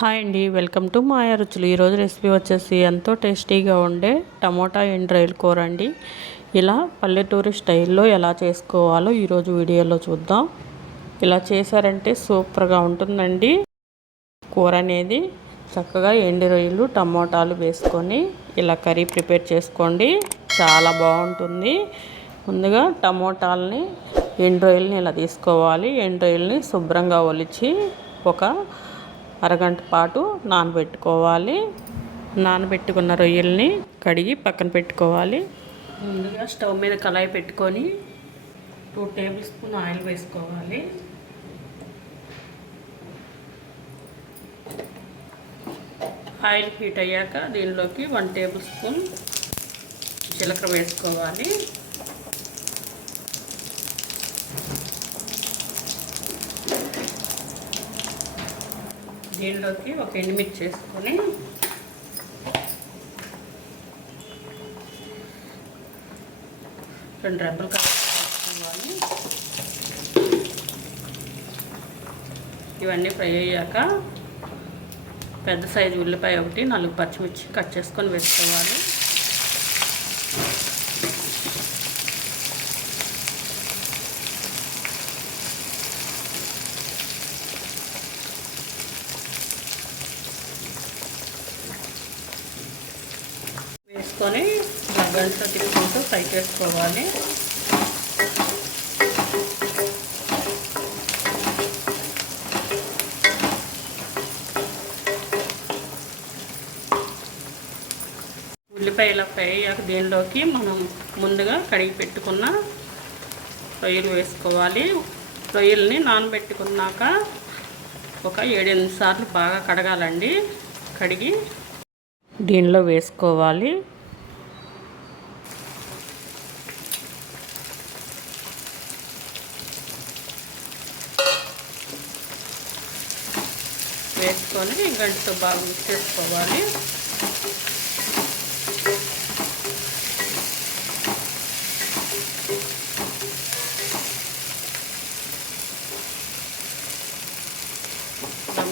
Hi అండి welcome to మాయా రుచులు. ఈరోజు రెసిపీ వచ్చేసి ఎంతో టేస్టీగా ఉండే టమోటా ఎండ్ రైల్ కూర అండి. ఇలా పల్లెటూరి స్టైల్లో ఎలా చేసుకోవాలో ఈరోజు వీడియోలో చూద్దాం. ఇలా చేశారంటే సూపర్గా ఉంటుందండి. కూర అనేది చక్కగా ఎండి రొయ్యలు టమోటాలు వేసుకొని ఇలా కర్రీ ప్రిపేర్ చేసుకోండి. చాలా బాగుంటుంది. ముందుగా టమోటాలని ఎండు రొయ్యలని ఇలా తీసుకోవాలి. ఎండు రొయ్యలని శుభ్రంగా ఒలిచి ఒక అరగంట పాటు నానబెట్టుకోవాలి. నానబెట్టుకున్న రొయ్యల్ని కడిగి పక్కన పెట్టుకోవాలి. ముందుగా స్టవ్ మీద కళాయి పెట్టుకొని టూ టేబుల్ స్పూన్ ఆయిల్ వేసుకోవాలి. ఆయిల్ హీట్ అయ్యాక దీనిలోకి వన్ టేబుల్ స్పూన్ జీలకర్ర వేసుకోవాలి. దీనిలోకి ఒక ఎండుమిర్చి వేసుకొని రెండు రెబ్బలు కలుపుకోవాలి ఇవన్నీ ఫ్రై అయ్యాక పెద్ద సైజు ఉల్లిపాయ ఒకటి నాలుగు పచ్చిమిర్చి కట్ చేసుకొని వేసుకోవాలి. తీసుకొని గంటతో తిప్పుకుంటూ ఫ్రై చేసుకోవాలి. ఉల్లిపాయల ఫ్రై అయ్యాక దీనిలోకి మనం ముందుగా కడిగి పెట్టుకున్న రొయ్యలు వేసుకోవాలి. రొయ్యల్ని నానబెట్టుకున్నాక ఒక ఏడెనిమిది సార్లు బాగా కడగాలండి. కడిగి దీనిలో వేసుకోవాలి. వేసుకొని గంటతో బాగా మిక్స్ చేసుకోవాలి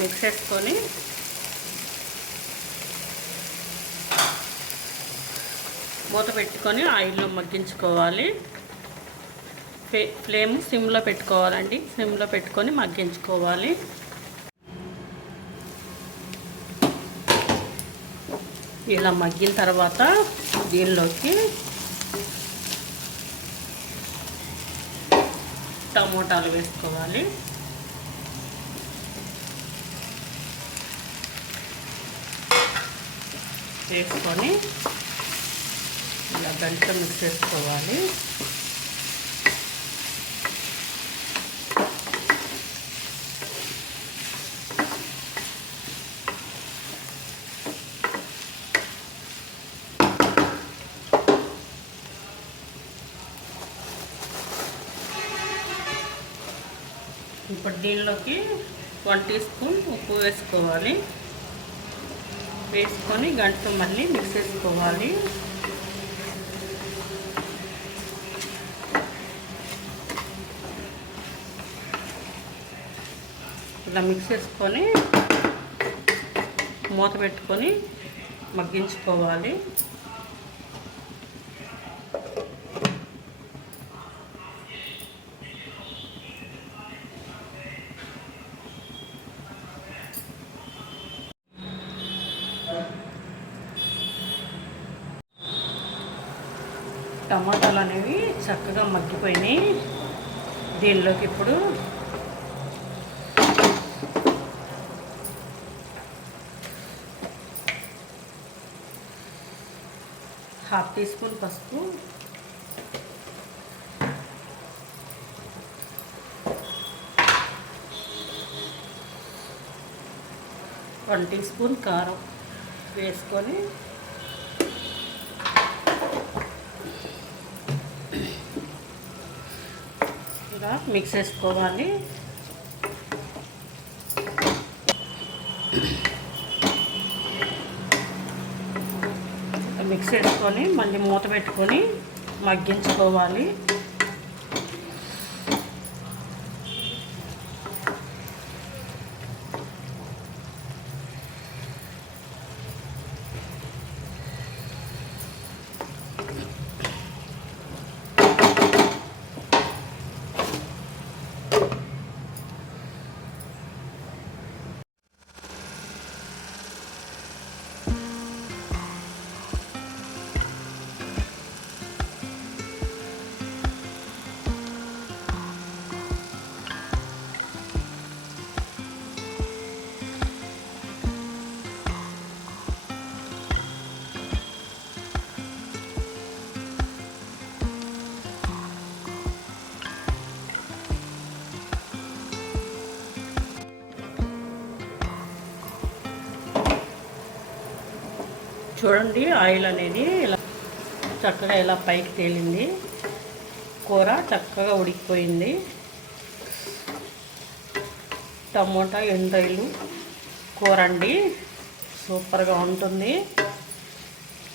మిక్స్ చేసుకొని మూత పెట్టుకొని ఆయిల్లో మగ్గించుకోవాలి. ఫ్లేమ్ సిమ్లో పెట్టుకోవాలండి. సిమ్లో పెట్టుకొని మగ్గించుకోవాలి. ఇలా మగ్గిన తర్వాత దీనిలోకి టమోటాలు వేసుకోవాలి. వేసుకొని ఇలా గంట మిక్స్ చేసుకోవాలి. ఇప్పుడు దీనిలోకి వన్ టీ స్పూన్ ఉప్పు వేసుకోవాలి. వేసుకొని గంటతో మళ్ళీ మిక్స్ చేసుకోవాలి. ఇలా మిక్స్ చేసుకొని మూత పెట్టుకొని మగ్గించుకోవాలి. టమాటాలు అనేవి చక్కగా మగ్గిపోయినాయి. దీనిలోకి ఇప్పుడు హాఫ్ టీ స్పూన్ పసుపు వన్ టీ స్పూన్ కారం వేసుకొని ఇలా మిక్స్ చేసుకోవాలి. మిక్స్ చేసుకొని మళ్ళీ మూత పెట్టుకొని మగ్గించుకోవాలి. చూడండి ఆయిల్ అనేది ఇలా చక్కగా ఇలా పైకి తేలింది. కూర చక్కగా ఉడికిపోయింది. టమోటా ఎండ్రాయిలు కూర అండి. సూపర్గా ఉంటుంది.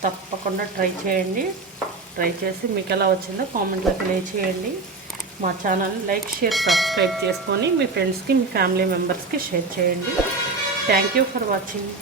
తప్పకుండా ట్రై చేయండి. ట్రై చేసి మీకు ఎలా వచ్చిందో కామెంట్లో తెలియచేయండి. మా ఛానల్ని లైక్ షేర్ సబ్స్క్రైబ్ చేసుకొని మీ ఫ్రెండ్స్కి మీ ఫ్యామిలీ మెంబర్స్కి షేర్ చేయండి. Thank you for watching.